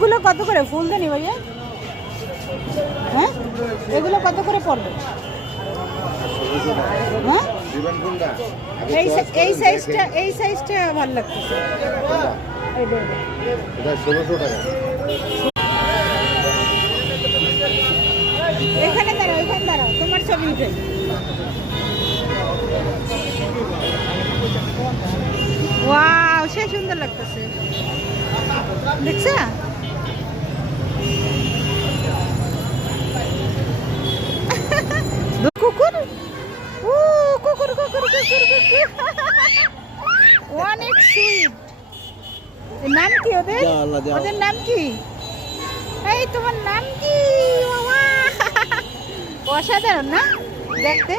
এগুলো কত করে ফুলদানি ভাইয়া? হ্যাঁ, এগুলো কত করে পড়বে? হ্যাঁ, এই সাইজটা ভালো লাগতেছে। এখানে দাঁড়াও, তোমার ছবি উঠাই। ওয়াও, সে সুন্দর লাগতেছে, দেখছা? কুকুর, কুকুর কুকুর কুকুর কুকুর, অনেক সুইট। নাম কি ওদের? ওদের নাম কি? এই তোমার নাম কি? অসাধারণ না দেখতে?